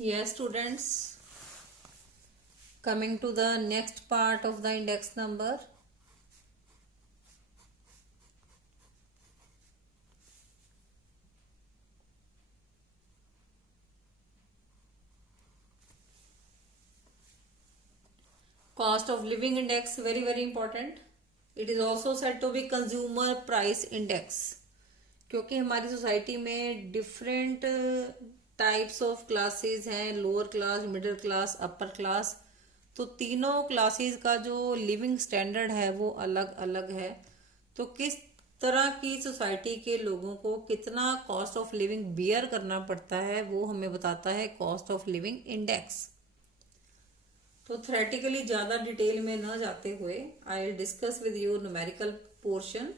Yes, students, coming to the next part of the index number. Cost of living index, very important. It is also said to be consumer price index. क्योंकि हमारी society में different types of classes हैं, lower class, middle class, upper class. तो तीनों classes का जो living standard है वो अलग अलग है। तो किस तरह की सोसाइटी के लोगों को कितना कॉस्ट ऑफ लिविंग बियर करना पड़ता है वो हमें बताता है कॉस्ट ऑफ लिविंग इंडेक्स। तो थ्योरेटिकली ज़्यादा डिटेल में न जाते हुए I will discuss with you numerical portion.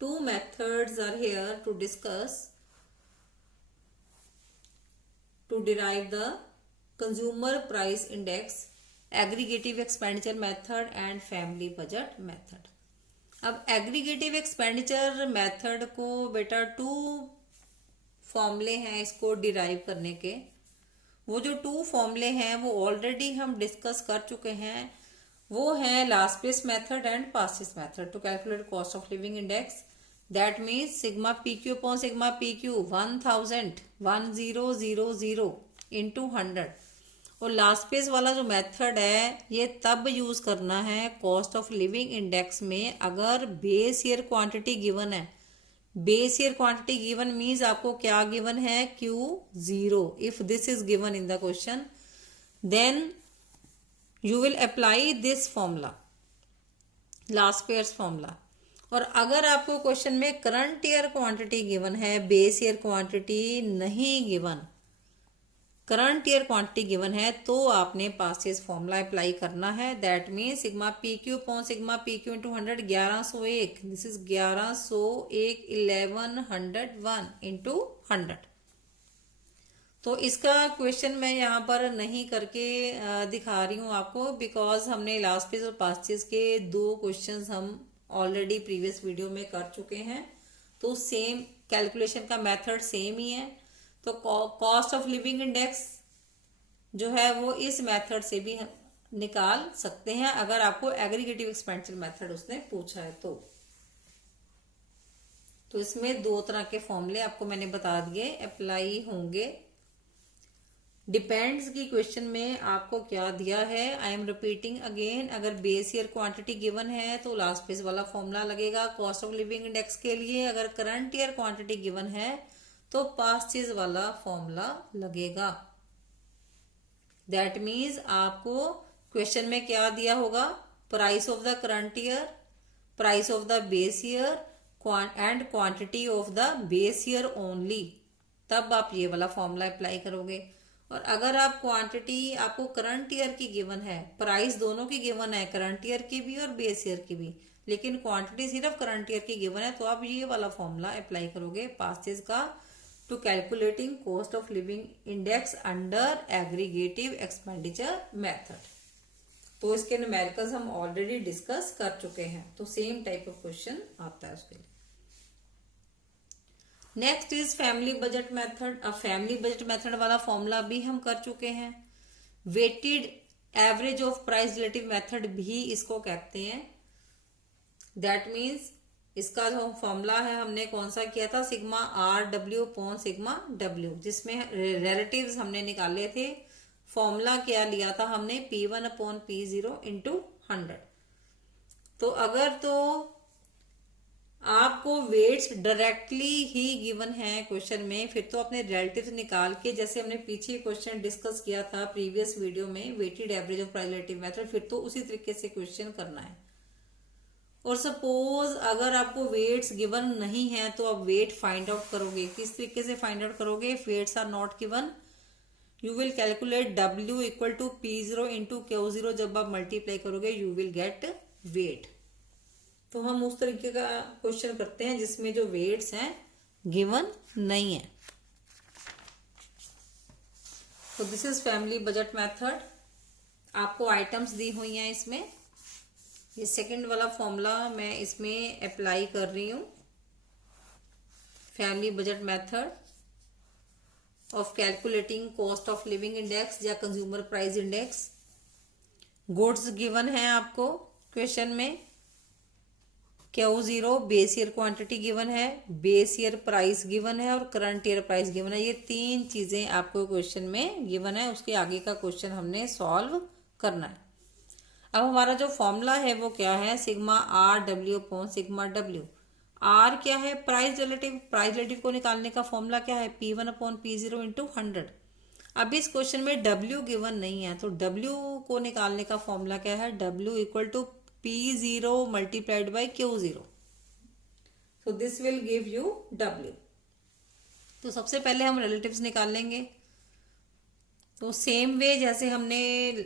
Two methods are here to discuss to derive the consumer price index, aggregative expenditure method and family budget method. अब aggregative expenditure method को बेटा to फॉर्मूले हैं इसको डिराइव करने के। वो जो टू फॉर्मूले हैं वो ऑलरेडी हम डिस्कस कर चुके हैं। वो है Laspeyres method and Paasche's method to calculate cost of living index. That means sigma P Q upon sigma P Q 1000 into 100। और लास्ट प्लेस वाला जो मेथड है ये तब यूज करना है कॉस्ट ऑफ लिविंग इंडेक्स में अगर बेस ईयर क्वांटिटी गिवन है। Base year quantity given means आपको क्या गिवन है, Q0। If this is given in the question then you will apply this formula, Laspeyres formula. और अगर आपको question में करंट ईयर क्वांटिटी गिवन है, base year quantity नहीं given, current year quantity given है, तो आपने पासिस फॉर्मूला अप्लाई करना है। That mean sigma P Q upon sigma P Q into 100 1101। This is 1101 1101 into 100। तो इसका क्वेश्चन मैं यहाँ पर नहीं करके दिखा रही हूँ आपको, बिकॉज हमने लास्ट पेज और पास्ट पेज के दो क्वेश्चंस हम ऑलरेडी प्रीवियस वीडियो में कर चुके हैं। तो सेम कैलकुलेशन का मेथड सेम ही है। तो कॉस्ट ऑफ लिविंग इंडेक्स जो है वो इस मेथड से भी निकाल सकते हैं अगर आपको एग्रीगेटिव एक्सपेंडिचर मेथड उसने पूछा है तो इसमें दो तरह के फॉर्मूले आपको मैंने बता दिए अप्लाई होंगे। डिपेंड्स की क्वेश्चन में आपको क्या दिया है, आई एम रिपीटिंग अगेन। अगर बेस ईयर क्वांटिटी गिवन है तो लास्ट पेज वाला फॉर्मूला लगेगा कॉस्ट ऑफ लिविंग इंडेक्स के लिए। अगर करंट ईयर क्वांटिटी गिवन है तो पास्ट चीज वाला फॉर्मूला लगेगा। दैट मीन्स आपको क्वेश्चन में क्या दिया होगा, price of the current year, price of the base year and quantity of the base year only. तब आप ये वाला फॉर्मूला अप्लाई करोगे। और अगर आप क्वांटिटी आपको करंट ईयर की गिवन है, प्राइस दोनों की गिवन है, करंट ईयर की भी और बेस ईयर की भी, लेकिन क्वांटिटी सिर्फ करंट ईयर की गिवन है, तो आप ये वाला फॉर्मूला अप्लाई करोगे पास्टेज का to calculating cost of living index under aggregative expenditure method. तो इसके न्यूमेरिकल्स हम ऑलरेडी डिस्कस कर चुके हैं। तो सेम टाइप ऑफ क्वेश्चन आता है उसके लिए। Next is family budget method. अब फैमिली बजट मेथड वाला फॉर्मूला भी हम कर चुके हैं। Weighted average of price relative method भी इसको कहते हैं। दैट मीन्स इसका जो फॉर्मूला है हमने कौन सा किया था, sigma R W upon sigma W, जिसमें रिलेटिव्स हमने निकाले थे। फॉर्मूला क्या लिया था हमने, P1 अपॉन P0 इंटू 100। तो अगर तो आपको वेट्स डायरेक्टली ही गिवन है क्वेश्चन में, फिर तो अपने रिलेटिव्स निकाल के, जैसे हमने पीछे क्वेश्चन डिस्कस किया था प्रीवियस वीडियो में weighted average of price relative method, फिर तो उसी तरीके से क्वेश्चन करना है। और सपोज अगर आपको वेट्स गिवन नहीं है तो आप वेट फाइंड आउट करोगे। किस तरीके से फाइंड आउट करोगे, weights are not given, you will calculate W equal to P0 into Q0। जब आप मल्टीप्लाई करोगे यू विल गेट वेट। तो हम उस तरीके का क्वेश्चन करते हैं जिसमें जो वेट्स हैं गिवन नहीं है। तो this is family budget method. आपको आइटम्स दी हुई हैं इसमें। ये सेकंड वाला फॉर्मूला मैं इसमें अप्लाई कर रही हूं, family budget method. Of calculating cost of living index या consumer price index. Goods given है आपको क्वेश्चन में, Q0 base year quantity given है, बेस ईयर प्राइस गिवन है और करंट ईयर प्राइस गिवन है। ये तीन चीजें आपको क्वेश्चन में गिवन है, उसके आगे का क्वेश्चन हमने सॉल्व करना है। अब हमारा जो फॉर्मूला है वो क्या है, sigma R W upon sigma W. R क्या है, प्राइस रिलेटिव। प्राइस रिलेटिव को निकालने का फॉर्मूला क्या है, P1 अपॉन P0 इंटू 100। अब इस क्वेश्चन में W गिवन नहीं है, तो W को निकालने का फॉर्मूला क्या है, W equal to P0 multiplied by Q0। तो this will give you W। तो सबसे पहले हम रिलेटिव्स निकाल लेंगे। तो सेम वे जैसे हमने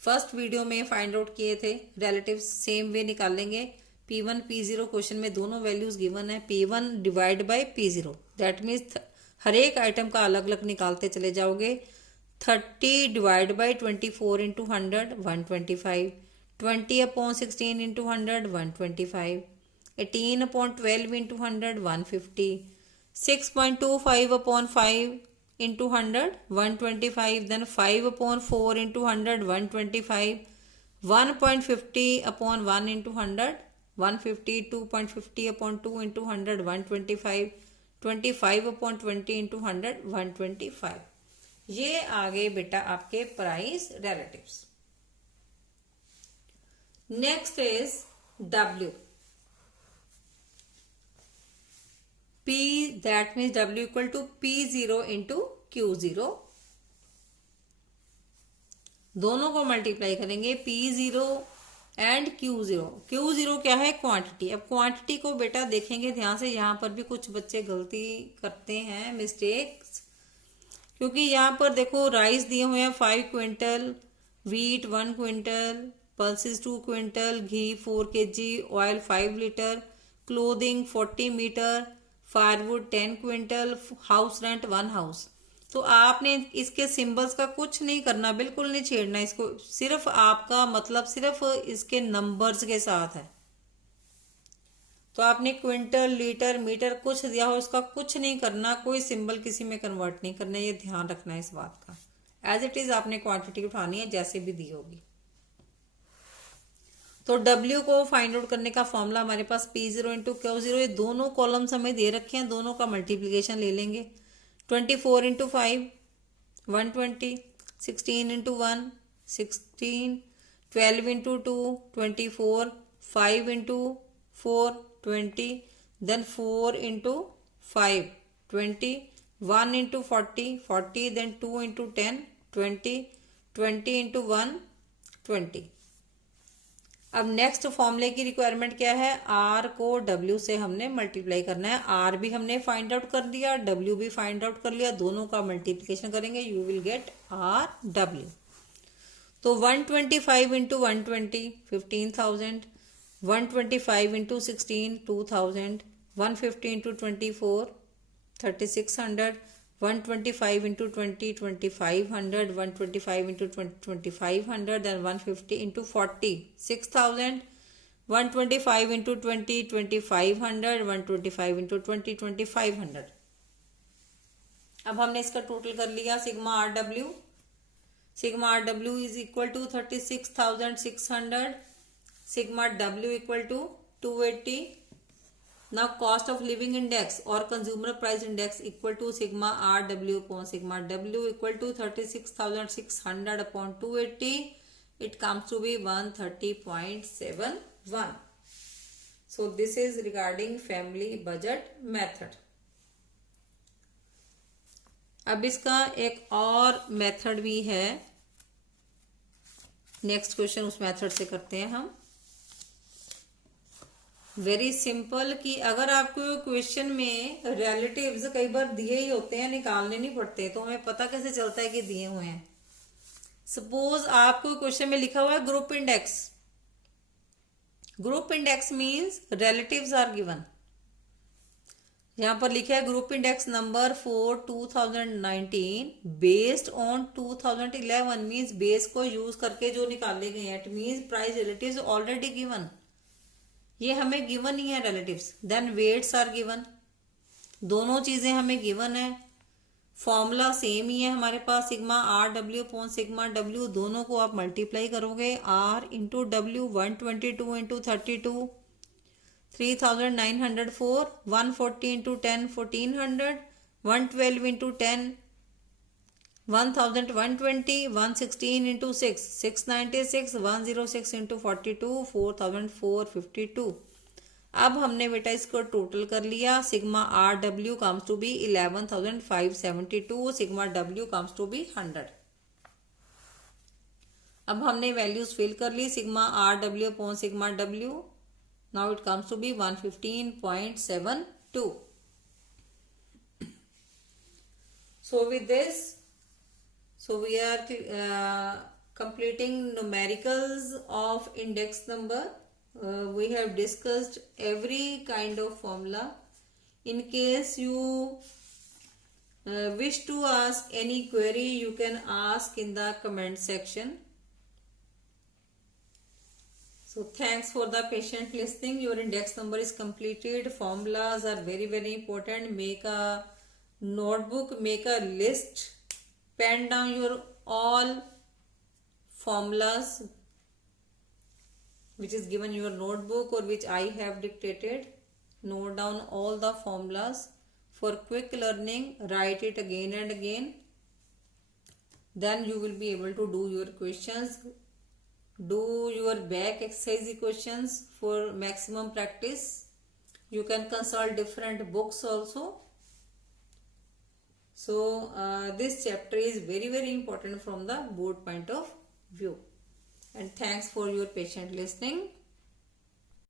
फर्स्ट वीडियो में फाइंड आउट किए थे रिलेटिव्स, सेम वे निकाल लेंगे। P1 P0 क्वेश्चन में दोनों वैल्यूज गिवन है, P1 divide by P0। That means हर एक आइटम का अलग अलग निकालते चले जाओगे। 30 divide by 24 into 100 125, 20 upon 16 into 100 125, 18 upon 12 into 100 150, 6.25 upon 5 into 100 125, then 5 upon 4 into 100 125, 1.50 upon 1 into 100 150, 2.50 upon 2 into 100 125, 25 upon 20 into 100 125। ये आगे बेटा आपके price relatives. Next is W। P that means W equal to P0 into Q0। दोनों को multiply करेंगे, P0 and Q0। Q0 क्या है, quantity. अब क्वांटिटी को बेटा देखेंगे ध्यान से, यहां पर भी कुछ बच्चे गलती करते हैं, मिस्टेक्स। क्योंकि यहाँ पर देखो राइस दिए हुए हैं 5 quintal, wheat 1 quintal, pulses 2 quintal, ghee 4 kg, oil 5 litre, clothing 40 metre, firewood 10 quintal, house rent 1 house. तो आपने इसके सिंबल्स का कुछ नहीं करना, बिल्कुल नहीं छेड़ना इसको, सिर्फ आपका मतलब सिर्फ इसके नंबर्स के साथ है। तो आपने क्विंटल, लीटर, मीटर कुछ दिया हो, इसका कुछ नहीं करना, कोई सिंबल किसी में कन्वर्ट नहीं करना, ये ध्यान रखना है इस बात का। एज इट इज आपने क्वांटिटी उठानी है जैसे भी दी होगी। तो W को फाइंड आउट करने का फॉर्मूला हमारे पास P0 इंटू Q0। ये दोनों कॉलम्स हमें दे रखे हैं, दोनों का मल्टीप्लीकेशन ले लेंगे। 24 into 5 120, 16 into 1 16, 12 into 2 24, 5 into 4 20, then 4 into 5 20, 1 into 40 40, then 2 into 10 20, 20 into 1 20। अब नेक्स्ट फॉर्मूले की रिक्वायरमेंट क्या है, R को W से हमने मल्टीप्लाई करना है। R भी हमने फाइंड आउट कर दिया, W भी फाइंड आउट कर लिया, दोनों का मल्टीप्लिकेशन करेंगे, यू विल गेट RW। तो 125 into 120 15,000, 125 into 16 2000, 150 into 24 3600, 125 into 20 2500, 125 into 20 2500, then 150 into 40 6000, 125 into 20 2500, 125 into 20 2500। अब हमने इसका टोटल कर लिया। Sigma R W is equal to 36,600, sigma W equal to 280। now cost of living index or consumer price index equal to sigma RW upon sigma W equal to 36,600 upon 280, it comes to be 130.71। so this is regarding family budget method। अब इसका एक और method भी है, next question उस method से करते हैं हम। वेरी सिंपल कि अगर आपको क्वेश्चन में रिलेटिव्स कई बार दिए ही होते हैं, निकालने नहीं पड़ते, तो हमें पता कैसे चलता है कि दिए हुए हैं। सपोज आपको क्वेश्चन में लिखा हुआ है group index. Group index means relatives are given. यहां पर लिखा है group index number for 2019 based on 2011 means base को यूज करके जो निकाले गए हैं। It means price relatives already given, ये हमें गिवन ही है relatives. Then weights are given, दोनों चीजें हमें गिवन है। फॉर्मूला सेम ही है हमारे पास, sigma R W upon sigma W, दोनों को आप मल्टीप्लाई करोगे, R into W 122 into 32 3904, 140 into 10 1400, 112 into 10 1120, 116 into 6 696, 106 into 42 4452। अब हमने बेटा इसको टोटल कर लिया, sigma R W comes to be 11,572, sigma W comes to be 100। अब हमने वैल्यूज फिल कर ली, sigma R W upon sigma W, now it comes to be 115.72। So with this, so we are completing numericals of index number. We have discussed every kind of formula. In case you wish to ask any query, you can ask in the comment section. So thanks for the patient listening. Your index number is completed. Formulas are very, very important. Make a notebook, make a list, pen down your all formulas which is given in your notebook or which I have dictated. Note down all the formulas. For quick learning, write it again and again. Then you will be able to do your questions. Do your back exercise questions for maximum practice. You can consult different books also. So this chapter is very, very important from the board point of view. And thanks for your patient listening.